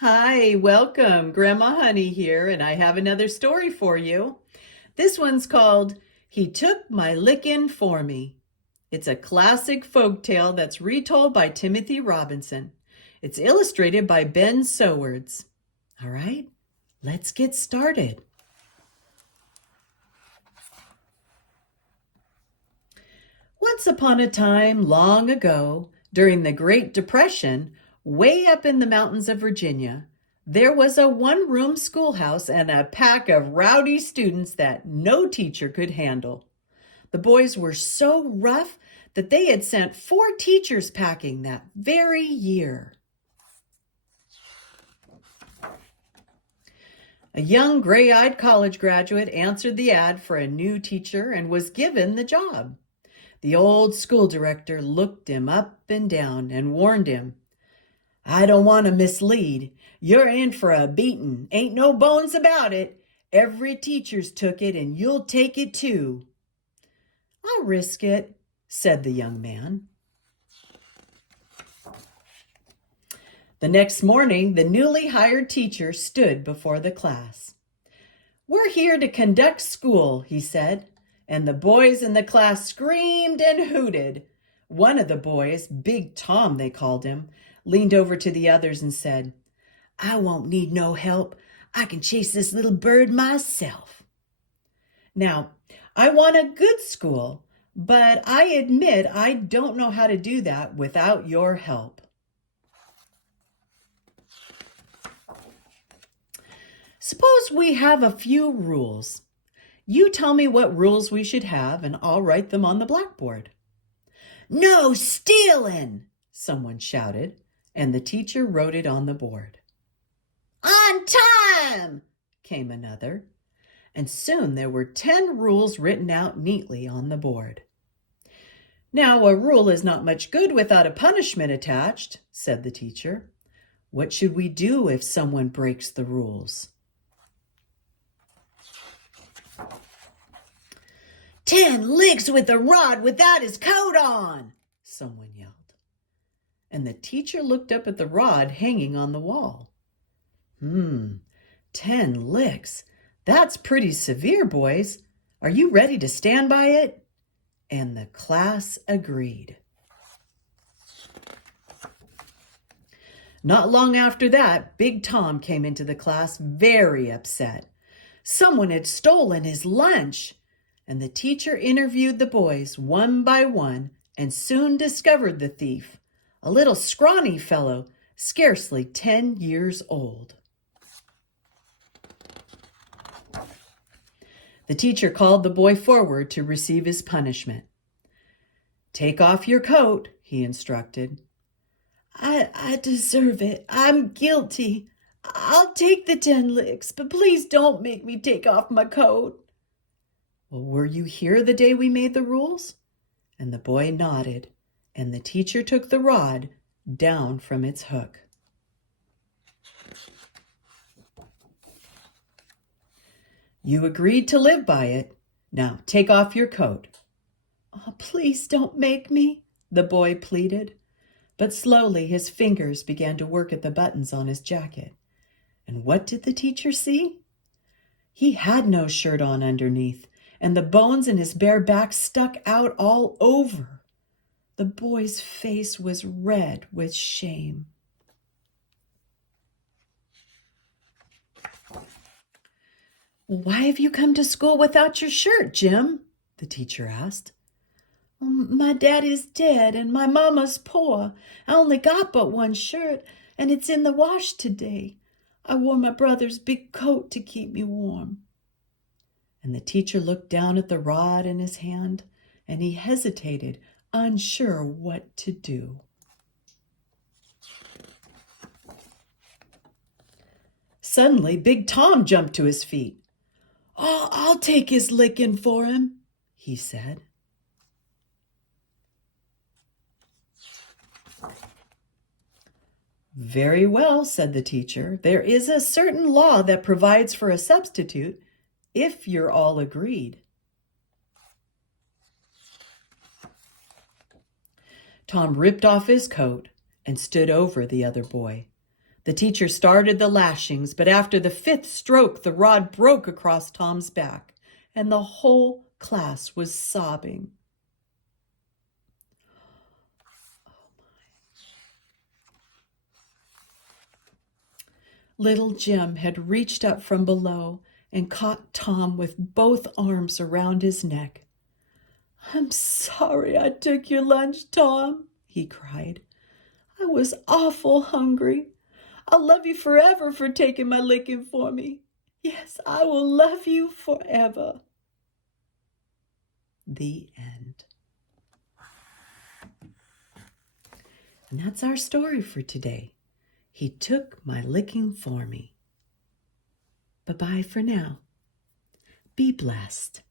Hi, welcome. Grandma Honey here, and I have another story for you. This one's called He Took My Lickin' For Me. It's a classic folk tale that's retold by Timothy Robinson. It's illustrated by Ben Sowards. All right, let's get started. Once upon a time, long ago, during the Great Depression, way up in the mountains of Virginia, there was a one-room schoolhouse and a pack of rowdy students that no teacher could handle. The boys were so rough that they had sent 4 teachers packing that very year. A young gray-eyed college graduate answered the ad for a new teacher and was given the job. The old school director looked him up and down and warned him, "I don't want to mislead. You're in for a beating. Ain't no bones about it. Every teacher's took it and you'll take it too." "I'll risk it," said the young man. The next morning, the newly hired teacher stood before the class. "We're here to conduct school," he said, and the boys in the class screamed and hooted. One of the boys, Big Tom they called him, leaned over to the others and said, "I won't need no help. I can chase this little bird myself." Now, I want a good school, but I admit I don't know how to do that without your help. Suppose we have a few rules. You tell me what rules we should have, and I'll write them on the blackboard. "No stealing!" someone shouted, and the teacher wrote it on the board. "On time!" came another, and soon there were 10 rules written out neatly on the board. "Now, a rule is not much good without a punishment attached," said the teacher. "What should we do if someone breaks the rules?" "10 licks with a rod without his coat on!" someone yelled. And the teacher looked up at the rod hanging on the wall. 10 licks. That's pretty severe, boys. Are you ready to stand by it? And the class agreed. Not long after that, Big Tom came into the class very upset. Someone had stolen his lunch, and the teacher interviewed the boys one by one and soon discovered the thief, a little scrawny fellow, scarcely 10 years old. The teacher called the boy forward to receive his punishment. "Take off your coat," he instructed. I deserve it. I'm guilty. I'll take the 10 licks, but please don't make me take off my coat." "Well, were you here the day we made the rules?" And the boy nodded, and the teacher took the rod down from its hook. "You agreed to live by it. Now take off your coat." "Oh, please don't make me," the boy pleaded. But slowly his fingers began to work at the buttons on his jacket. And what did the teacher see? He had no shirt on underneath, and the bones in his bare back stuck out all over. The boy's face was red with shame. "Why have you come to school without your shirt, Jim?" the teacher asked. "My daddy's dead and my mama's poor. I only got but one shirt, and it's in the wash today. I wore my brother's big coat to keep me warm." And the teacher looked down at the rod in his hand, and he hesitated, unsure what to do. Suddenly, Big Tom jumped to his feet. "Oh, I'll take his licking for him," he said. "Very well," said the teacher. "There is a certain law that provides for a substitute, if you're all agreed." Tom ripped off his coat and stood over the other boy. The teacher started the lashings, but after the fifth stroke, the rod broke across Tom's back, and the whole class was sobbing. Little Jim had reached up from below and caught Tom with both arms around his neck. "I'm sorry I took your lunch, Tom," he cried. "I was awful hungry. I'll love you forever for taking my licking for me. Yes, I will love you forever." The end. And that's our story for today. He took my licking for me. Bye-bye for now. Be blessed.